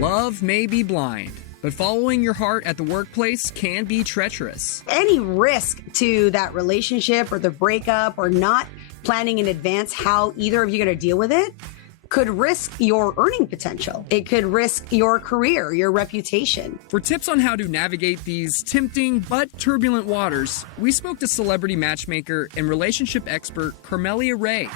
Love may be blind, but following your heart at the workplace can be treacherous. Any risk to that relationship or the breakup or not planning in advance how either of you are going to deal with it could risk your earning potential. It could risk your career, your reputation. For tips on how to navigate these tempting but turbulent waters, we spoke to celebrity matchmaker and relationship expert Carmelia Ray.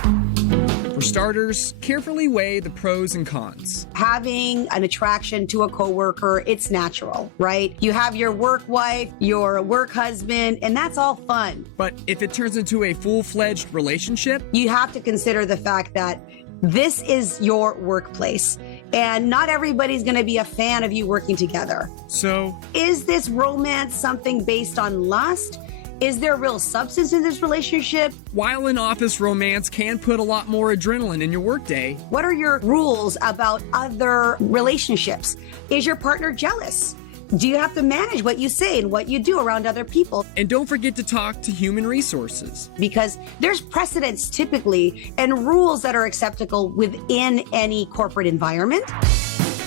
For starters, carefully weigh the pros and cons. Having an attraction to a coworker, it's natural, right? You have your work wife, your work husband, and that's all fun. But if it turns into a full-fledged relationship, you have to consider the fact that this is your workplace, and not everybody's going to be a fan of you working together. So, is this romance something based on lust? Is there real substance in this relationship? While an office romance can put a lot more adrenaline in your workday, what are your rules about other relationships? Is your partner jealous? Do you have to manage what you say and what you do around other people? And don't forget to talk to human resources. Because there's precedents typically and rules that are acceptable within any corporate environment.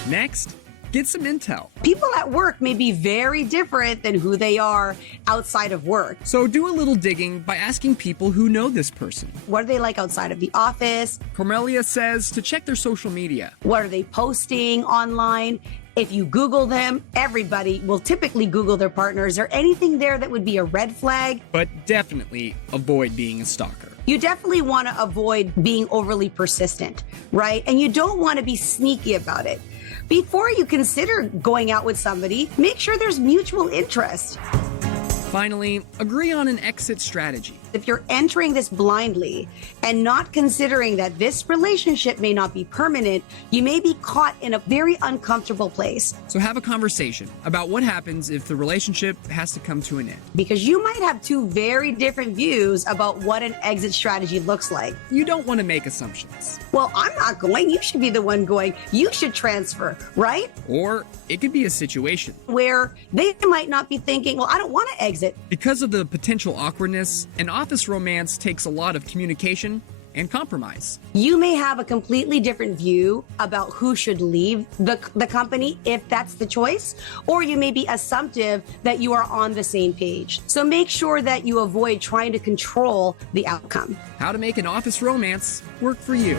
Next, get some intel. People at work may be very different than who they are outside of work. So do a little digging by asking people who know this person. What are they like outside of the office? Carmelia says to check their social media. What are they posting online? If you Google them, everybody will typically Google their partners. Is there anything there that would be a red flag? But definitely avoid being a stalker. You definitely want to avoid being overly persistent, right? And you don't want to be sneaky about it. Before you consider going out with somebody, make sure there's mutual interest. Finally, agree on an exit strategy. If you're entering this blindly and not considering that this relationship may not be permanent, you may be caught in a very uncomfortable place. So have a conversation about what happens if the relationship has to come to an end. Because you might have two very different views about what an exit strategy looks like. You don't want to make assumptions. Well, I'm not going. You should be the one going. You should transfer, right? Or it could be a situation where they might not be thinking, well, I don't want to exit. Because of the potential awkwardness, an office romance takes a lot of communication and compromise. You may have a completely different view about who should leave the company if that's the choice, or you may be assumptive that you are on the same page. So make sure that you avoid trying to control the outcome. How to make an office romance work for you.